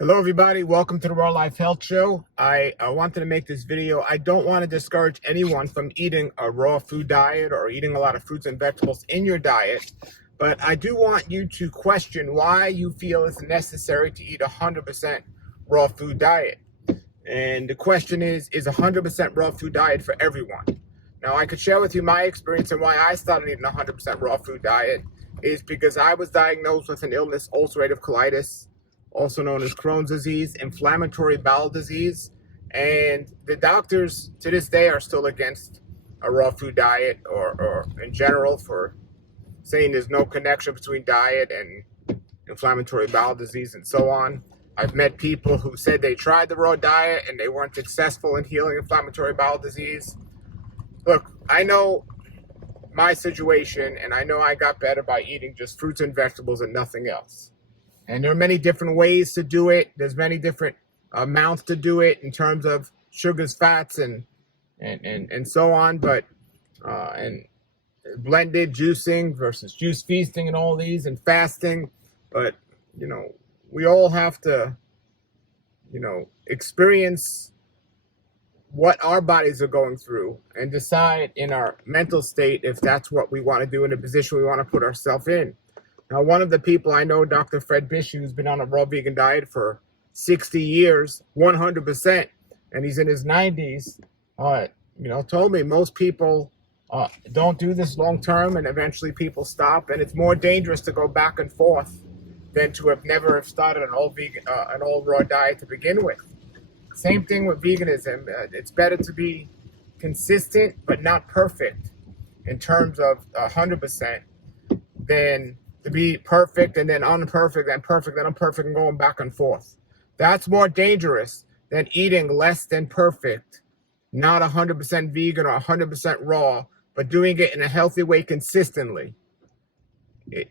Hello everybody, welcome to the Raw Life Health Show. I wanted to make this video. I don't want to discourage anyone from eating a raw food diet or eating a lot of fruits and vegetables in your diet, but I do want you to question why you feel it's necessary to eat 100% raw food diet. And the question is 100% raw food diet for everyone? Now I could share with you my experience and why I started eating 100% raw food diet is because I was diagnosed with an illness, ulcerative colitis, also known as Crohn's disease, inflammatory bowel disease. And the doctors to this day are still against a raw food diet or in general for saying there's no connection between diet and inflammatory bowel disease and so on. I've met people who said they tried the raw diet and they weren't successful in healing inflammatory bowel disease. Look, I know my situation and I know I got better by eating just fruits and vegetables and nothing else. And there are many different ways to do it. There's many different amounts to do it in terms of sugars, fats, and so on. But and blended juicing versus juice feasting and all these and fasting. But we all have to experience what our bodies are going through and decide in our mental state if that's what we want to do in the position we want to put ourselves in. Now, one of the people I know, Dr. Fred Bish, who's been on a raw vegan diet for 60 years, 100%, and he's in his 90s, told me most people don't do this long term, and eventually people stop, and it's more dangerous to go back and forth than to have never started an all raw diet to begin with. Same thing with veganism. It's better to be consistent but not perfect in terms of 100% than to be perfect and then unperfect and perfect and imperfect and going back and forth. That's more dangerous than eating less than perfect, not 100% vegan or 100% raw, but doing it in a healthy way consistently.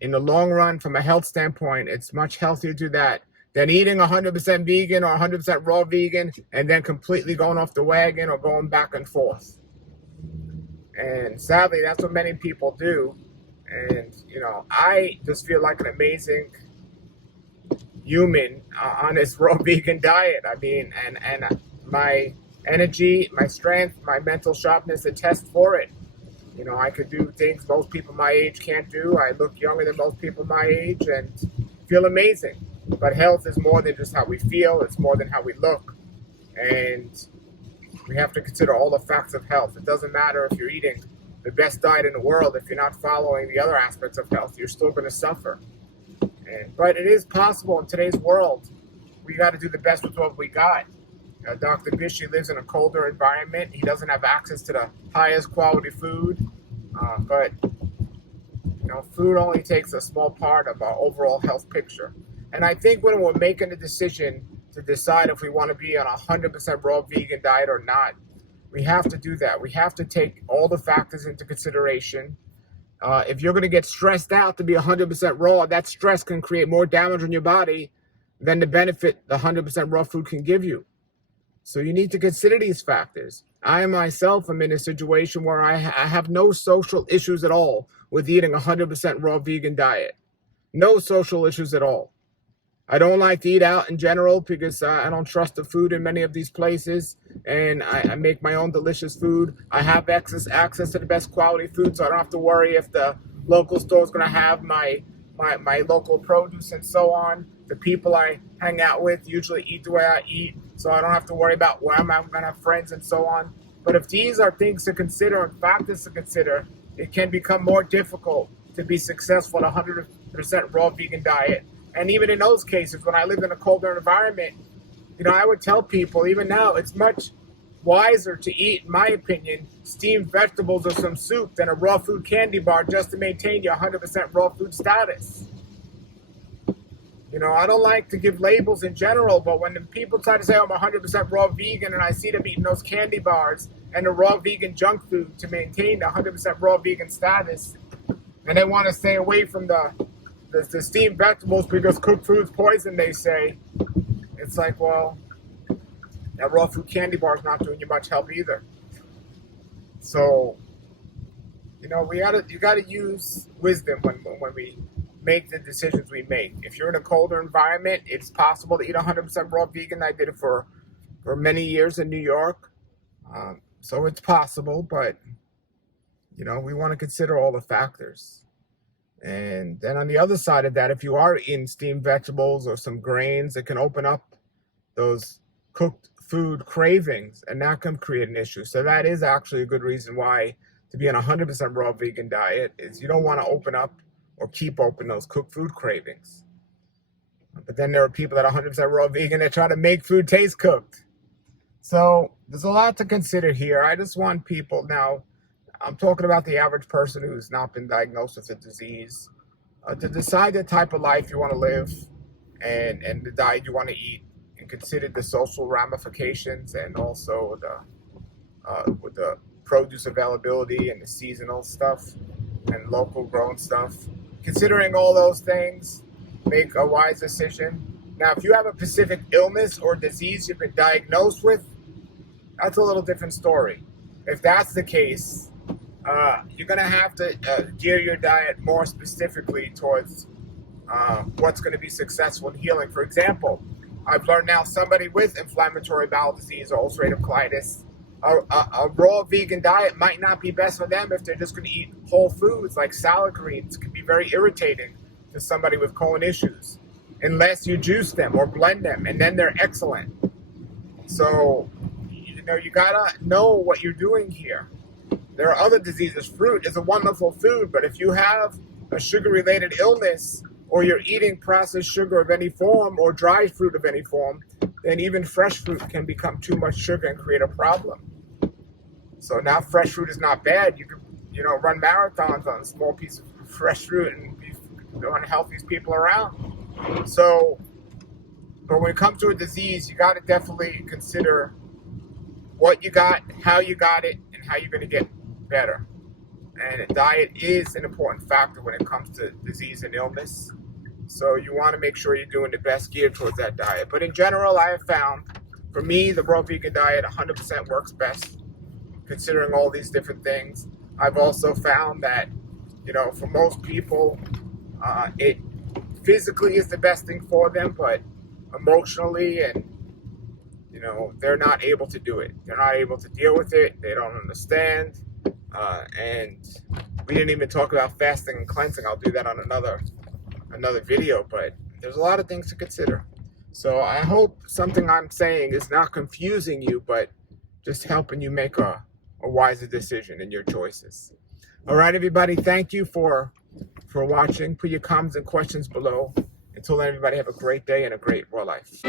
In the long run, from a health standpoint, it's much healthier to do that than eating 100% vegan or 100% raw vegan and then completely going off the wagon or going back and forth. And sadly, that's what many people do. And, I just feel like an amazing human on this raw vegan diet. I mean, and my energy, my strength, my mental sharpness attest for it. I could do things most people my age can't do. I look younger than most people my age and feel amazing. But health is more than just how we feel. It's more than how we look. And we have to consider all the facts of health. It doesn't matter if you're eating the best diet in the world. If you're not following the other aspects of health, you're still going to suffer. But it is possible in today's world. We got to do the best with what we got. Dr. Bish lives in a colder environment. He doesn't have access to the highest quality food. But food only takes a small part of our overall health picture. And I think when we're making a decision to decide if we want to be on a 100% raw vegan diet or not, we have to do that. We have to take all the factors into consideration. If you're going to get stressed out to be 100% raw, that stress can create more damage on your body than the benefit the 100% raw food can give you. So you need to consider these factors. I myself am in a situation where I have no social issues at all with eating 100% raw vegan diet. No social issues at all. I don't like to eat out in general because I don't trust the food in many of these places, and I make my own delicious food. I have access to the best quality food, so I don't have to worry if the local store is going to have my local produce and so on. The people I hang out with usually eat the way I eat, so I don't have to worry about where I'm going to have friends and so on. But if these are things to consider and factors to consider, it can become more difficult to be successful in a 100% raw vegan diet. And even in those cases, when I lived in a colder environment, I would tell people, even now, it's much wiser to eat, in my opinion, steamed vegetables or some soup than a raw food candy bar just to maintain your 100% raw food status. I don't like to give labels in general, but when the people try to say I'm 100% raw vegan and I see them eating those candy bars and the raw vegan junk food to maintain the 100% raw vegan status, and they want to stay away from the steamed vegetables because cooked food's poison, they say. It's like, well, that raw food candy bar is not doing you much help either. So, you gotta use wisdom when we make the decisions we make. If you're in a colder environment, it's possible to eat 100% raw vegan. I did it for many years in New York. So it's possible, but, you know, we want to consider all the factors. And then on the other side of that, if you are eating steamed vegetables or some grains, it can open up those cooked food cravings, and that can create an issue. So that is actually a good reason why to be on a 100% raw vegan diet is you don't want to open up or keep open those cooked food cravings. But then there are people that are 100% raw vegan that try to make food taste cooked. So there's a lot to consider here. I just want people now, I'm talking about the average person who's not been diagnosed with a disease, to decide the type of life you want to live and the diet you want to eat, and consider the social ramifications, and also with the produce availability and the seasonal stuff and local grown stuff. Considering all those things, make a wise decision. Now, if you have a specific illness or disease you've been diagnosed with, that's a little different story. If that's the case, you're going to have to gear your diet more specifically towards what's going to be successful in healing. For example, I've learned now somebody with inflammatory bowel disease or ulcerative colitis, a raw vegan diet might not be best for them if they're just going to eat whole foods like salad greens. It can be very irritating to somebody with colon issues unless you juice them or blend them, and then they're excellent. So, you know, you gotta know what you're doing here. There are other diseases. Fruit is a wonderful food, but if you have a sugar-related illness, or you're eating processed sugar of any form or dried fruit of any form, then even fresh fruit can become too much sugar and create a problem. So now fresh fruit is not bad. You can, you know, run marathons on a small piece of fresh fruit and be the unhealthiest people around. So, but when it comes to a disease, you got to definitely consider what you got, how you got it, and how you're going to get better. And diet is an important factor when it comes to disease and illness. So you want to make sure you're doing the best geared towards that diet. But in general, I have found, for me, the raw vegan diet 100% works best, considering all these different things. I've also found that, you know, for most people, it physically is the best thing for them, but emotionally and, you know, they're not able to do it. They're not able to deal with it. They don't understand. And we didn't even talk about fasting and cleansing. I'll do that on another video, but there's a lot of things to consider. So I hope something I'm saying is not confusing you, but just helping you make a wiser decision in your choices. All right, everybody, thank you for watching. Put your comments and questions below. Until then, everybody have a great day and a great raw life.